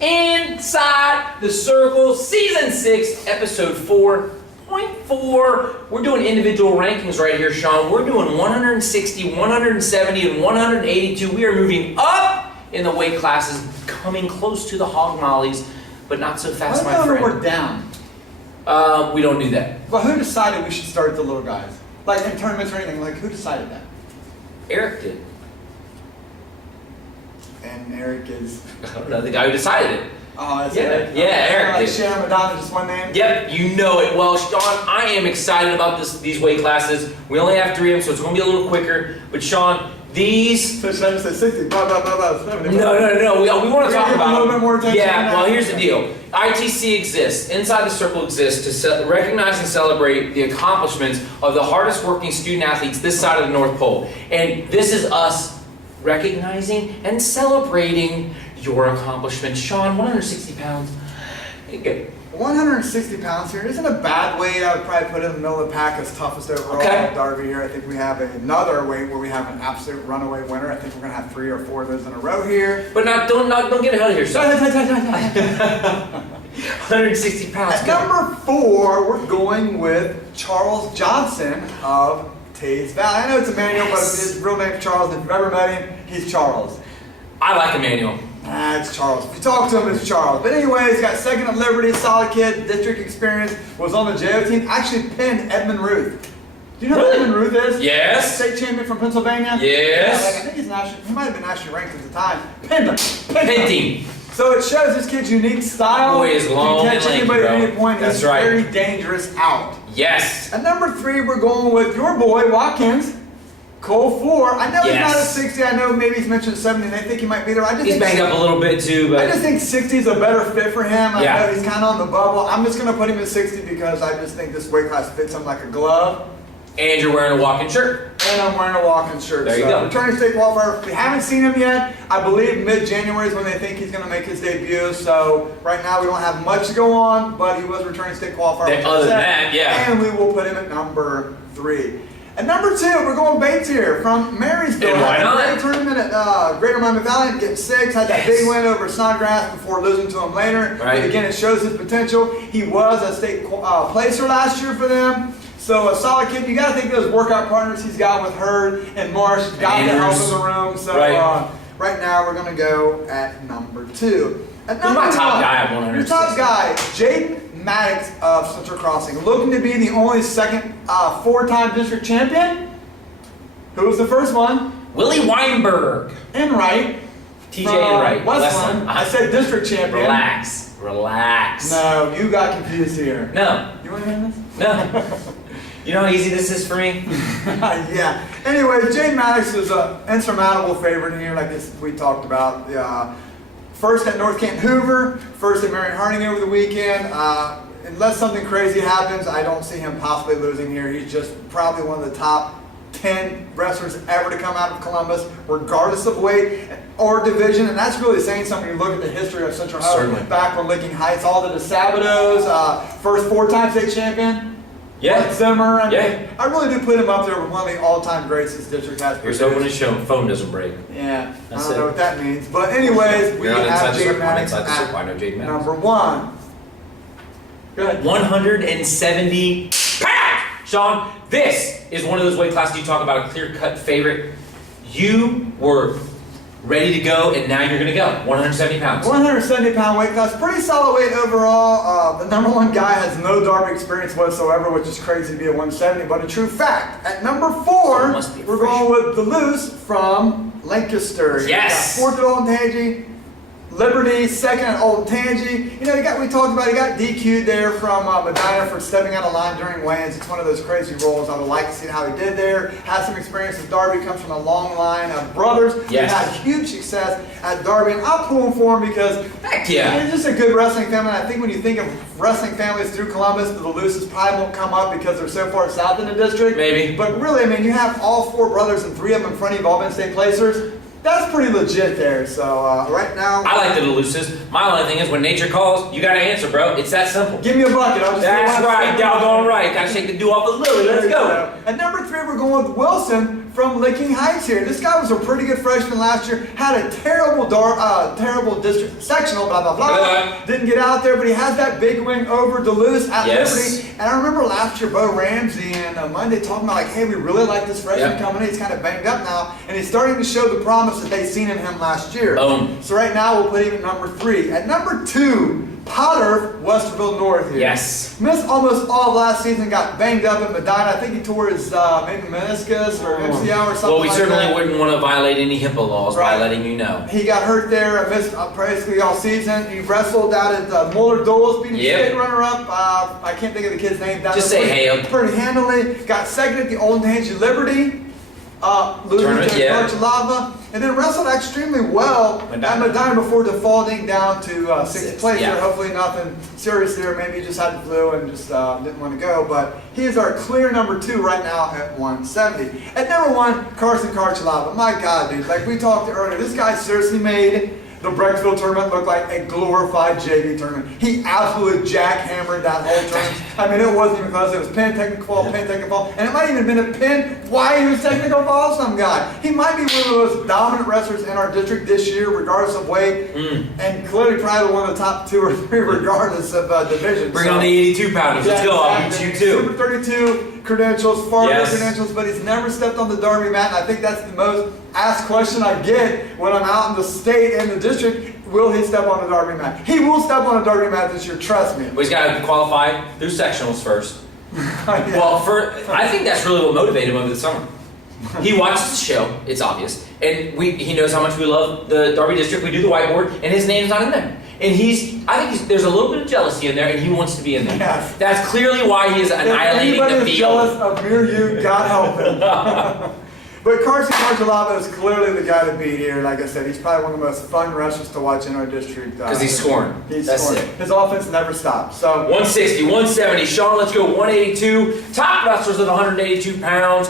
Inside the Circle, Season 6, Episode 4.4. We're doing individual rankings right here, Sean. We're doing 160, 170, and 182. We are moving up in the weight classes, coming close to the hog mollies, but not so fast, my friend. We're down. We don't do that. But who decided we should start at the little guys? Like in tournaments or anything, like who decided that? Eric did. And Eric is... I don't know, the guy who decided it. Oh, that's Yeah, Eric. yeah, Eric Like did. Shannon Madonna, just one name? Yep, you know it. Well, Sean, I am excited about these weight classes. We only have 3 of them, so it's going to be a little quicker. But Sean, these... So should I just say 60? Blah, blah, blah, blah, 70. No. We want to talk give about a little them. bit more attention Yeah, to that. well, here's the deal. ITC exists, Inside the Circle exists to recognize and celebrate the accomplishments of the hardest working student athletes this side of the North Pole. And this is us recognizing and celebrating your accomplishments. Sean, 160 pounds. Good. 160 pounds here isn't a bad weight. I would probably put it in the middle of the pack as toughest overall. Okay. Darby here. I think we have another weight where we have an absolute runaway winner. I think we're gonna have 3 or 4 of those in a row here. But don't get ahead of yourself. 160 pounds. At number 4, we're going with Charles Johnson of Taze Valley. I know it's Emmanuel, but his real name's Charles. If you've ever met him, he's Charles. I like Emmanuel. It's Charles. If you talk to him, it's Charles. But anyways, he's got second at Liberty, solid kid, district experience, was on the JO team, actually pinned Edmund Ruth. Do you know who Really? Edmund Ruth is? Yes. State champion from Pennsylvania? Yes. Yeah, I think he's national, he might have been nationally ranked at the time. Pinned him. Pinting. So it shows this kid's unique style. Boy is long Can and catch lanky, anybody at bro. any point. That's He's right. very dangerous out. Yes. At number 3, we're going with your boy, Watkins. Cole 4. I know he's not at Yes. 60. I know maybe he's mentioned 70 and they think he might be there. I just He's think banged up a little bit too, I but just think 60 is a better fit for him. I Yeah. know he's kind of on the bubble. I'm just going to put him at 60 because I just think this weight class fits him like a glove. and you're wearing a walking shirt. And I'm wearing a walking shirt. There you so, go. Returning state qualifier. We haven't seen him yet. I believe mid-January is when they think he's going to make his debut. So right now we don't have much to go on, but he was returning state qualifier. Then other than that, yeah. And we will put him at number 3. At number 2, we're going Bates here from Marysville. And why Had a not? Great tournament at Greater Miami Valley, getting 6. Had that Yes. big win over Snodgrass before losing to him later. Right. But again, it shows his potential. He was a state placer last year for them. So a solid kid. You got to think those workout partners he's got with Hurd and Marsh got to help in the room. So Right. right now we're going to go at number 2. At Who's my top guy at Your 160? top guy, Jaden Maddox of Central Crossing, looking to be the only second 4-time district champion. Who was the first one? Willie Weinberg. Enright. TJ from Enright. Westland. I said district champion. Relax. No, you got confused here. No. You want to hear this? No. You know how easy this is for me? Yeah. Anyways, Jane Maddox is an insurmountable favorite here, like we talked about. First at North Canton Hoover, first at Marion Harding over the weekend. Unless something crazy happens, I don't see him possibly losing here. He's just probably one of the top 10 wrestlers ever to come out of Columbus, regardless of weight or division. And that's really saying something. You look at the history of Central Certainly. Howard, back from Licking Heights, all the DeSabados, first 4-time state champion. Yeah. Mike Zimmer. I mean, Yeah. I really do put him up there with one of the all-time greats this district has Here's produced. hoping his phone doesn't break. Yeah, That's I don't know it. what that means. But anyways, we You're not have inside the Jade circle. I'm Maddox inside the circle. I know at Jade Maddox. number 1. Go ahead. 170 pounds! Sean, this is one of those weight classes you talk about a clear-cut favorite. You were ready to go, and now you're going to go. 170 pounds. 170-pound weight class, pretty solid weight overall. The number 1 guy has no Darby experience whatsoever, which is crazy to be at 170, but a true fact. At number 4, Must be a we're fresh going with Duluth from Lancaster. Yes. You got 4th at Old Tangy, Liberty, 2nd at Old Tangy. You know, we talked about, he got DQ'd there from Medina for stepping out of line during weigh-ins. It's one of those crazy roles. I would like to see how he did there. Has some experience with Darby, comes from a long line of brothers. Yes. Who had huge success at Darby, and I'll pull him for him because Heck yeah. it's just a good wrestling family. I think when you think of wrestling families through Columbus, the Duluths probably won't come up because they're so far south in the district. Maybe. But really, I mean, you have all 4 brothers and 3 of them in front of you, all been state placers. That's pretty legit there. So right now, I like the Duluths. My only thing is when nature calls, you got to answer, bro. It's that simple. give me a bucket. I'll just That's right, doggone right. Got to shake the dew off the lily. Let's go. At number 3, we're going with Wilson from Licking Heights here. This guy was a pretty good freshman last year. Had a terrible district sectional, blah, blah, blah. Didn't get out there, but he has that big wing over Duluth at Liberty. And I remember last year, Bo Ramsey and Monday talking about like, hey, we really like this freshman coming in. He's kind of banged up now, and he's starting to show the promise that they've seen in him last year. So right now we'll put him at number 3. At number 2, Potter, Westerville North here. Yes. Missed almost all of last season, got banged up at Medina. I think he tore his maybe meniscus or MCL or something. Well, we like certainly that. wouldn't want to violate any HIPAA laws by letting you know. He got hurt there, missed basically all season. He wrestled out at Muller Doles, beat the state runner-up. I can't think of the kid's name. Just say Hale. Pretty handily. Got second at the Old Tangy Liberty. Losing to Georgia Lava, and then wrestled extremely well at Medina before defaulting down to 6th place there. Hopefully nothing serious there. Maybe he just had the flu and just didn't want to go. But he is our clear number 2 right now at 170. At number 1, Carson Karchalava. My God, dude! Like we talked earlier, this guy seriously made the Brecksville tournament looked like a glorified JV tournament. He absolutely jackhammered that whole tournament. I mean, it wasn't even close. It was pin, technical fall, and it might even have been a pin. Why he was technical fall some guy. He might be one of the most dominant wrestlers in our district this year, regardless of weight, and clearly probably one of the top 2 or 3, regardless of division. Bring on the 82 pounders. Let's go. I'll beat you too. Super 32 credentials, farther credentials, but he's never stepped on the Derby mat, and I think that's the most asked question I get when I'm out in the state and the district. Will he step on the Derby mat? He will step on a Derby mat this year, trust me. Well, he's got to qualify through sectionals first. Well, I think that's really what motivated him over the summer. He watches the show, it's obvious, and he knows how much we love the Derby district. We do the whiteboard, and his name's not in there. And I think there's a little bit of jealousy in there, and he wants to be in there. Yes. That's clearly why he is annihilating the field. If anybody is jealous of you, God help him. But Carson Karchalava is clearly the guy to beat here. Like I said, he's probably one of the most fun wrestlers to watch in our district. Because he's scoring. That's it. His offense never stops. So 160, 170. Sean, let's go 182. Top wrestlers at 182 pounds.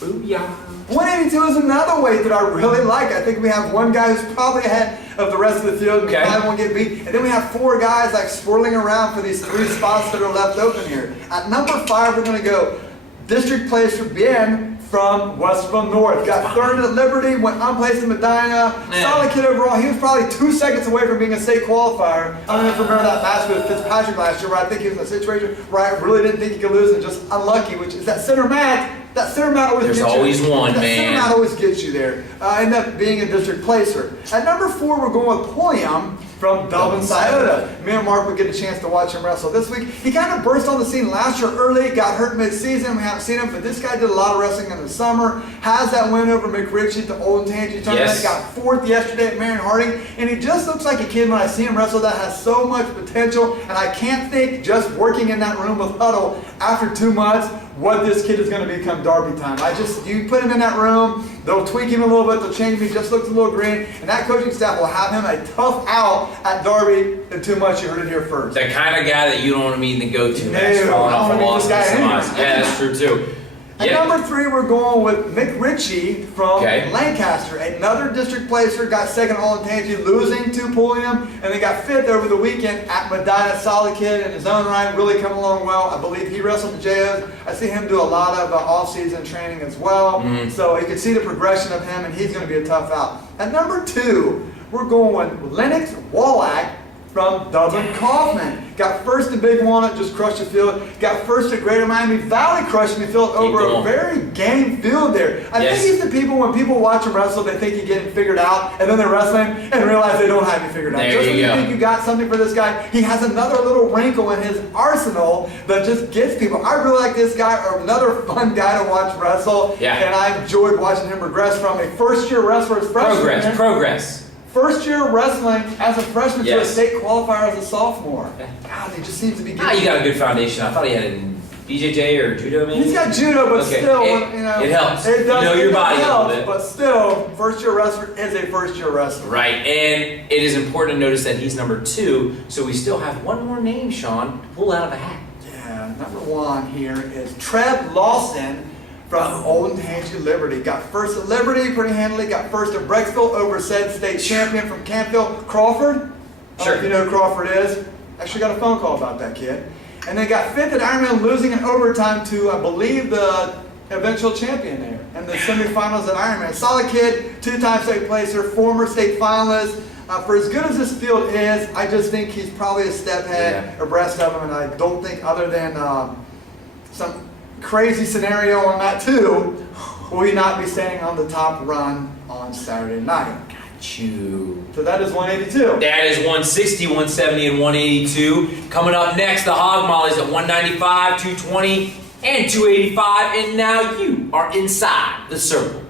Booyah. 182 is another weight that I really like. I think we have one guy who's probably ahead of the rest of the field and probably won't get beat. And then we have 4 guys like swirling around for these 3 spots that are left open here. At number 5, we're going to go district placer Bien from Westerville North. Got 3rd at Liberty, went unplaced in Medina. Solid kid overall. He was probably 2 seconds away from being a state qualifier. I don't know if you remember that match with Fitzpatrick last year where I think he was in a situation where I really didn't think he could lose and just unlucky, which is that center mat. That center mat always gets you. There's always one, man. That center mat always gets you there. End up being a district placer. At number 4, we're going with Pulliam from Dublin Scioto. Me and Mark would get a chance to watch him wrestle this week. He kind of burst on the scene last year early, got hurt mid-season. We haven't seen him, but this guy did a lot of wrestling in the summer. Has that win over McRitchie at the Old Tangy tournament. Got 4th yesterday at Marion Harding. And he just looks like a kid when I see him wrestle that has so much potential. And I can't think, just working in that room with Huddle after 2 months, what this kid is going to become Derby time. You put him in that room, they'll tweak him a little bit, they'll change him, he just looks a little green, and that coaching staff will have him a tough out at Derby in 2 months. You heard it here first. The kind of guy that you don't want to be the go-to No, next, falling off a loss. anyway. Yeah, that's true too. At number 3, we're going with McRitchie from Lancaster. Another district placer, got 2nd all in Tangy, losing to Pulliam, and they got 5th over the weekend at Medina. Solid kid in his own right, really coming along well. I believe he wrestled the JOs. I see him do a lot of off-season training as well. So you can see the progression of him, and he's going to be a tough out. At number 2, we're going with Lennox Wallach from Dublin Kaufman. Got 1st at Big Walnut, just crushed the field. Got 1st at Greater Miami Valley, crushing the field over a very game field there. I think he's the people, when people watch him wrestle, they think you're getting figured out, and then they're wrestling and realize they don't have you figured out. There just you when you go. think you got something for this guy, he has another little wrinkle in his arsenal that just gets people. I really like this guy, another fun guy to watch wrestle, and I enjoyed watching him progress from a first-year wrestler as freshman. Progress. First year wrestling as a freshman to a state qualifier as a sophomore. God, he just seems to be getting... You got a good foundation. I thought he had it in BJJ or judo, maybe? He's got judo, but still, it helps. It does, you know your body a little bit. But still, first year wrestler is a first year wrestler. Right, and it is important to notice that he's number 2, so we still have one more name, Sean, to pull out of a hat. Yeah, number 1 here is Trev Lawson from Old Tangy Liberty. Got 1st at Liberty pretty handily. Got 1st at Brecksville over said state champion from Campville, Crawford. I don't know if you know who Crawford is. Actually got a phone call about that kid. And they got 5th at Ironman, losing in overtime to, I believe, the eventual champion there. in the semifinals at Ironman. Solid kid, two-time state placer, former state finalist. For as good as this field is, I just think he's probably a step ahead abreast of him, and I don't think other than some crazy scenario on that too, will he not be standing on the top run on Saturday night. You. So that is 182. That is 160, 170, and 182. Coming up next, the Hog Mollies at 195, 220, and 285. And now you are inside the circle.